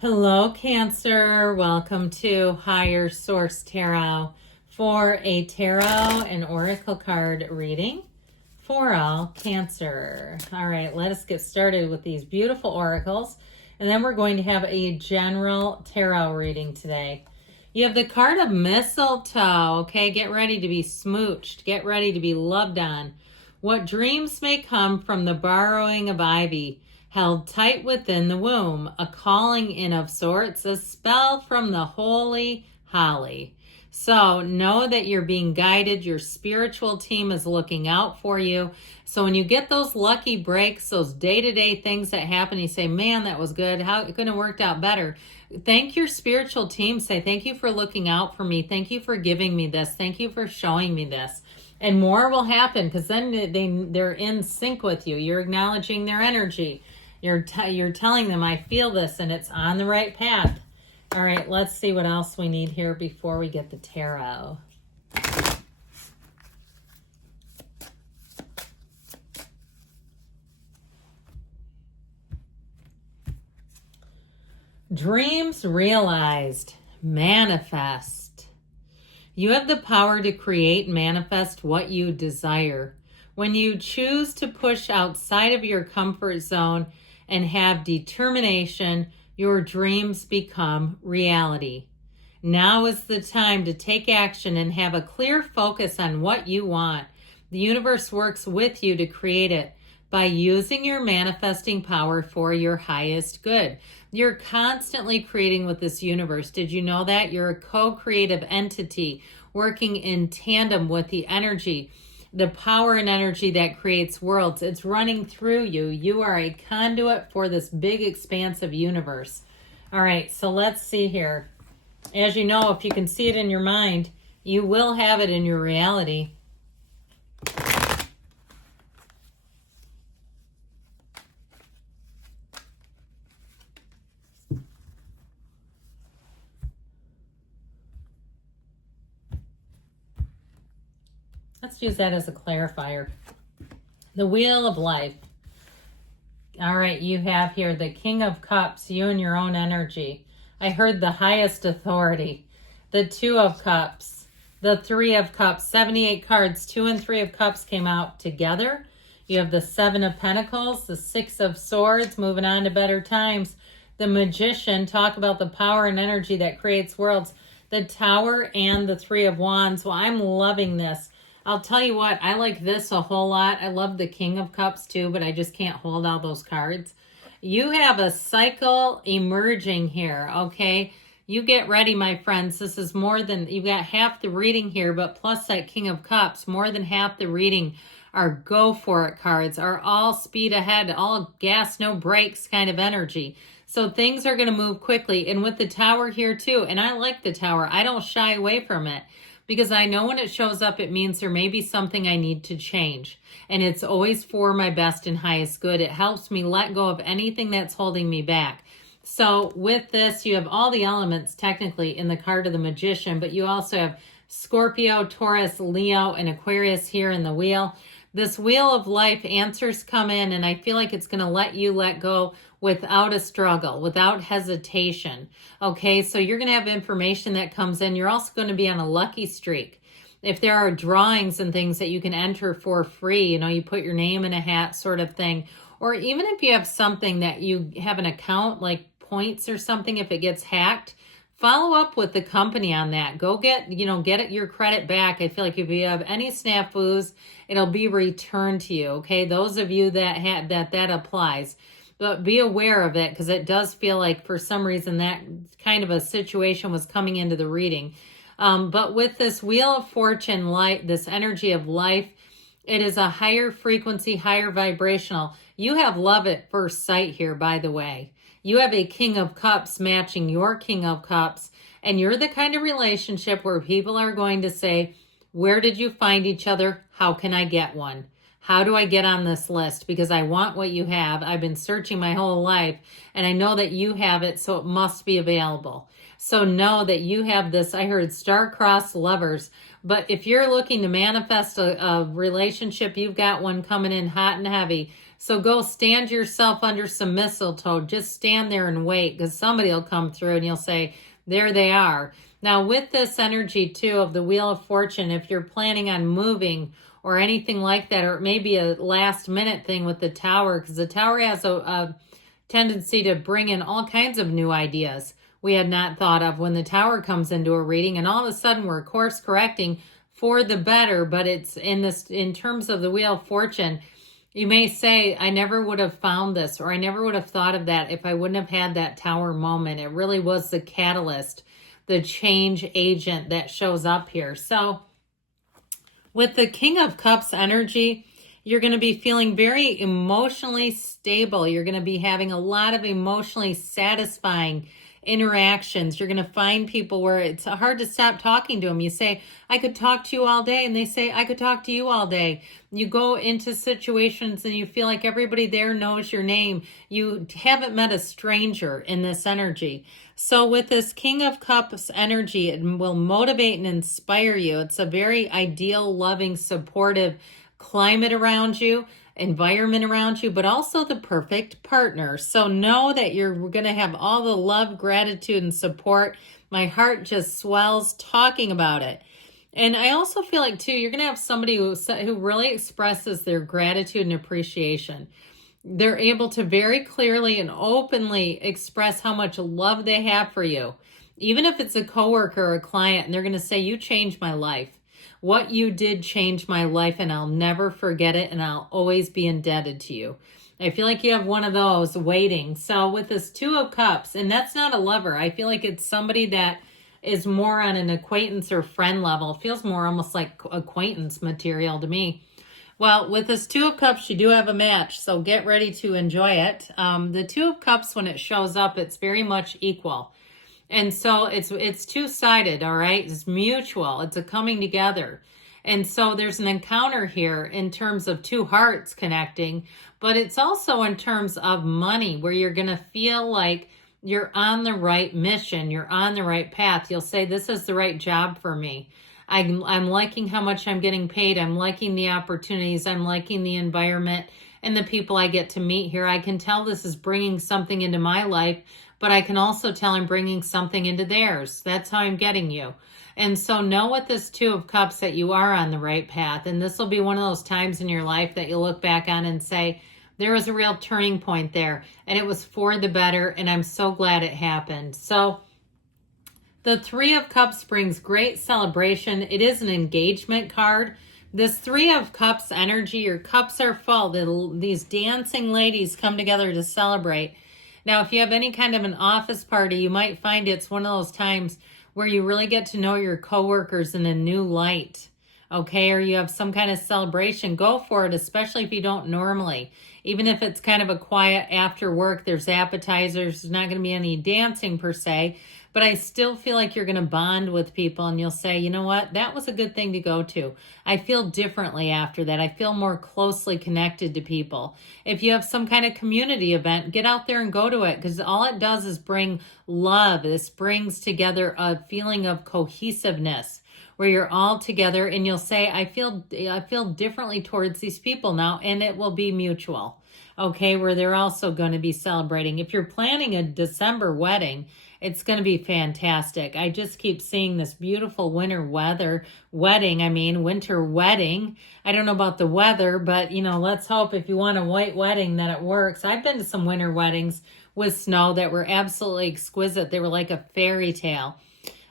Hello, Cancer. Welcome to Higher Source Tarot for a tarot and oracle card reading for all Cancer. All right, let us get started with these beautiful oracles, and then we're going to have a general tarot reading today. You have the card of mistletoe. Okay, get ready to be smooched. Get ready to be loved on. What dreams may come from the borrowing of ivy, held tight within the womb, a calling in of sorts, a spell from the holy holly. So know that you're being guided. Your spiritual team is looking out for you. So when you get those lucky breaks, those day-to-day things that happen, you say, man, that was good. How it couldn't have worked out better. Thank your spiritual team. Say, thank you for looking out for me. Thank you for giving me this. Thank you for showing me this. And more will happen because then they're in sync with you. You're acknowledging their energy. You're telling them, I feel this, and it's on the right path. All right, let's see what else we need here before we get the tarot. Dreams realized. Manifest. You have the power to create and manifest what you desire. When you choose to push outside of your comfort zone and have determination, your dreams become reality. Now is the time to take action and have a clear focus on what you want. The universe works with you to create it by using your manifesting power for your highest good. You're constantly creating with this universe. Did you know that? You're a co-creative entity working in tandem with the energy, the power and energy that creates worlds. It's running through you. You are a conduit for this big expansive universe. All right, so let's see here. As you know, if you can see it in your mind, you will have it in your reality. Let's use that as a clarifier. The Wheel of Life. All right, you have here the King of Cups, you and your own energy. I heard the highest authority. The Two of Cups, the Three of Cups, 78 cards, 2 and 3 of Cups came out together. You have the Seven of Pentacles, the Six of Swords, moving on to better times. The Magician, talk about the power and energy that creates worlds. The Tower and the Three of Wands. Well, I'm loving this. I'll tell you what, I like this a whole lot. I love the King of Cups too, but I just can't hold all those cards. You have a cycle emerging here, okay? You get ready, my friends. This is more than, you got half the reading here, but plus that King of Cups, more than half the reading are go for it cards, are all speed ahead, all gas, no brakes kind of energy. So things are going to move quickly. And with the Tower here too, and I like the Tower. I don't shy away from it, because I know when it shows up, it means there may be something I need to change. And it's always for my best and highest good. It helps me let go of anything that's holding me back. So with this, you have all the elements technically in the card of the Magician, but you also have Scorpio, Taurus, Leo, and Aquarius here in the wheel. This Wheel of Life, answers come in, and I feel like it's going to let you let go without a struggle, without hesitation. Okay, so you're going to have information that comes in. You're also going to be on a lucky streak. If there are drawings and things that you can enter for free, you know, you put your name in a hat sort of thing. Or even if you have something that you have an account like points or something, if it gets hacked, follow up with the company on that. Go get, get your credit back. I feel like if you have any snafus, it'll be returned to you. Okay, those of you that that applies. But be aware of it, because it does feel like for some reason that kind of a situation was coming into the reading. But with this Wheel of Fortune, light, this energy of life, it is a higher frequency, higher vibrational. You have love at first sight here, by the way. You have a King of Cups matching your King of Cups, and you're the kind of relationship where people are going to say, where did you find each other? How can I get one? How do I get on this list? Because I want what you have. I've been searching my whole life, and I know that you have it, so it must be available. So know that you have this. I heard star-crossed lovers, but if you're looking to manifest a relationship, you've got one coming in hot and heavy. So go stand yourself under some mistletoe. Just stand there and wait, because somebody will come through and you'll say, there they are. Now with this energy too of the Wheel of Fortune, if you're planning on moving or anything like that, or maybe a last minute thing with the Tower, because the Tower has a tendency to bring in all kinds of new ideas we had not thought of when the Tower comes into a reading, and all of a sudden we're course correcting for the better. But it's in terms of the Wheel of Fortune, you may say, I never would have found this, or I never would have thought of that if I wouldn't have had that Tower moment. It really was the catalyst, the change agent that shows up here. So with the King of Cups energy, you're going to be feeling very emotionally stable. You're going to be having a lot of emotionally satisfying interactions. You're going to find people where it's hard to stop talking to them. You say, I could talk to you all day. And they say, I could talk to you all day. You go into situations and you feel like everybody there knows your name. You haven't met a stranger in this energy. So with this King of Cups energy, it will motivate and inspire you. It's a very ideal, loving, supportive climate around you, environment around you, but also the perfect partner. So know that you're going to have all the love, gratitude, and support. My heart just swells talking about it. And I also feel like, too, you're going to have somebody who really expresses their gratitude and appreciation. They're able to very clearly and openly express how much love they have for you. Even if it's a coworker or a client, and they're going to say, you changed my life. What you did changed my life, and I'll never forget it, and I'll always be indebted to you. I feel like you have one of those waiting. So with this Two of Cups, and that's not a lover. I feel like it's somebody that is more on an acquaintance or friend level. It feels more almost like acquaintance material to me. Well, with this Two of Cups, you do have a match, so get ready to enjoy it. The Two of Cups, when it shows up, it's very much equal. And so it's two-sided, all right? It's mutual. It's a coming together. And so there's an encounter here in terms of two hearts connecting, but it's also in terms of money, where you're going to feel like you're on the right mission. You're on the right path. You'll say, this is the right job for me. I'm liking how much I'm getting paid. I'm liking the opportunities. I'm liking the environment and the people I get to meet here. I can tell this is bringing something into my life, but I can also tell I'm bringing something into theirs. That's how I'm getting you. And so know with this Two of Cups that you are on the right path. And this will be one of those times in your life that you'll look back on and say, there was a real turning point there, and it was for the better, and I'm so glad it happened. So the Three of Cups brings great celebration. It is an engagement card. This Three of Cups energy, your cups are full. These dancing ladies come together to celebrate. Now, if you have any kind of an office party, you might find it's one of those times where you really get to know your coworkers in a new light, okay? Or you have some kind of celebration. Go for it, especially if you don't normally. Even if it's kind of a quiet after work, there's appetizers, there's not going to be any dancing per se, but I still feel like you're going to bond with people and you'll say, you know what, that was a good thing to go to. I feel differently after that. I feel more closely connected to people. If you have some kind of community event, get out there and go to it, because all it does is bring love. This brings together a feeling of cohesiveness where you're all together and you'll say, I feel differently towards these people now, and it will be mutual, okay, where they're also going to be celebrating. If you're planning a December wedding, it's going to be fantastic. I just keep seeing this beautiful winter wedding. I don't know about the weather, but let's hope if you want a white wedding that it works. I've been to some winter weddings with snow that were absolutely exquisite. They were like a fairy tale.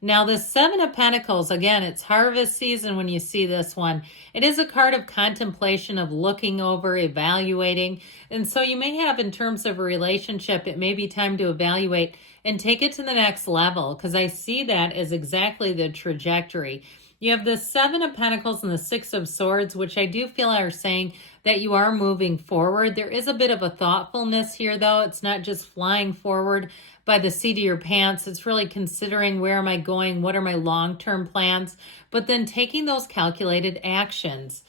Now, the Seven of Pentacles, again, it's harvest season when you see this one. It is a card of contemplation, of looking over, evaluating. And so you may have, in terms of a relationship, it may be time to evaluate and take it to the next level, because I see that as exactly the trajectory. You have the Seven of Pentacles and the Six of Swords, which I do feel are saying that you are moving forward. There is a bit of a thoughtfulness here, though. It's not just flying forward by the seat of your pants. It's really considering, where am I going? What are my long-term plans? But then taking those calculated actions.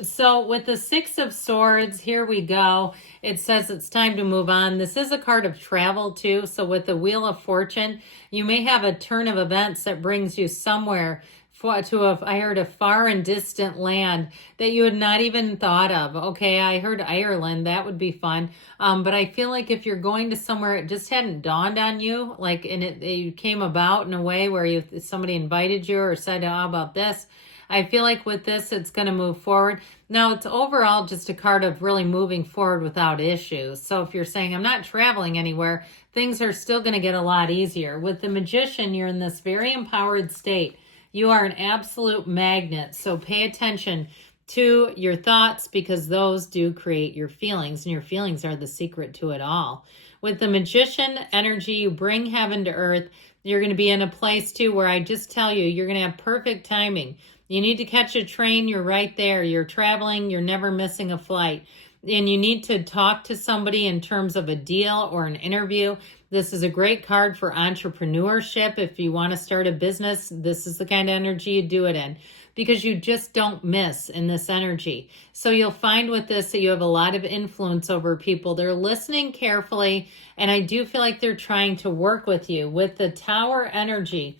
So with the Six of Swords, here we go. It says it's time to move on. This is a card of travel too. So with the Wheel of Fortune, you may have a turn of events that brings you somewhere I heard a far and distant land that you had not even thought of. Okay, I heard Ireland. That would be fun. But I feel like if you're going to somewhere, it just hadn't dawned on you, like, and it came about in a way where somebody invited you or said, how about this? I feel like with this, it's going to move forward. Now, it's overall just a card of really moving forward without issues. So if you're saying, I'm not traveling anywhere, things are still going to get a lot easier. With the Magician, you're in this very empowered state. You are an absolute magnet. So pay attention to your thoughts, because those do create your feelings, and your feelings are the secret to it all. With the Magician energy, you bring heaven to earth. You're going to be in a place too where I just tell you, you're going to have perfect timing. You need to catch a train, you're right there. You're traveling, you're never missing a flight. And you need to talk to somebody in terms of a deal or an interview. This is a great card for entrepreneurship. If you want to start a business, this is the kind of energy you do it in, because you just don't miss in this energy. So you'll find with this that you have a lot of influence over people. They're listening carefully, and I do feel like they're trying to work with you. With the Tower energy,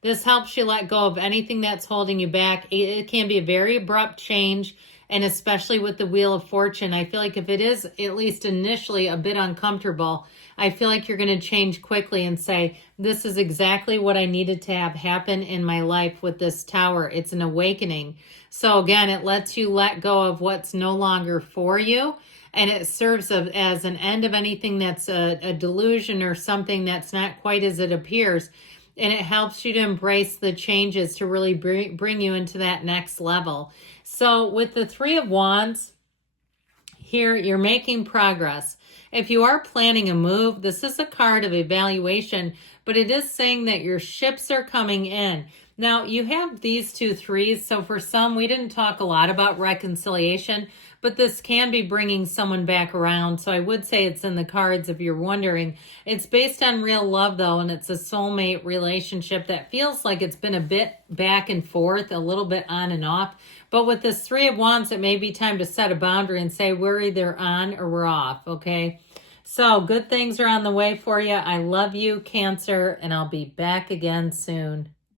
this helps you let go of anything that's holding you back. It can be a very abrupt change, and especially with the Wheel of Fortune, I feel like if it is at least initially a bit uncomfortable, I feel like you're going to change quickly and say, this is exactly what I needed to have happen in my life with this Tower. It's an awakening. So again, it lets you let go of what's no longer for you, and it serves as an end of anything that's a delusion or something that's not quite as it appears. And it helps you to embrace the changes to really bring you into that next level. So with the Three of Wands here, you're making progress. If you are planning a move, this is a card of evaluation, but it is saying that your ships are coming in. Now, you have these two threes, so for some, we didn't talk a lot about reconciliation, but this can be bringing someone back around. So I would say it's in the cards if you're wondering. It's based on real love, though, and it's a soulmate relationship that feels like it's been a bit back and forth, a little bit on and off. But with this Three of Wands, it may be time to set a boundary and say we're either on or we're off, okay? So good things are on the way for you. I love you, Cancer, and I'll be back again soon.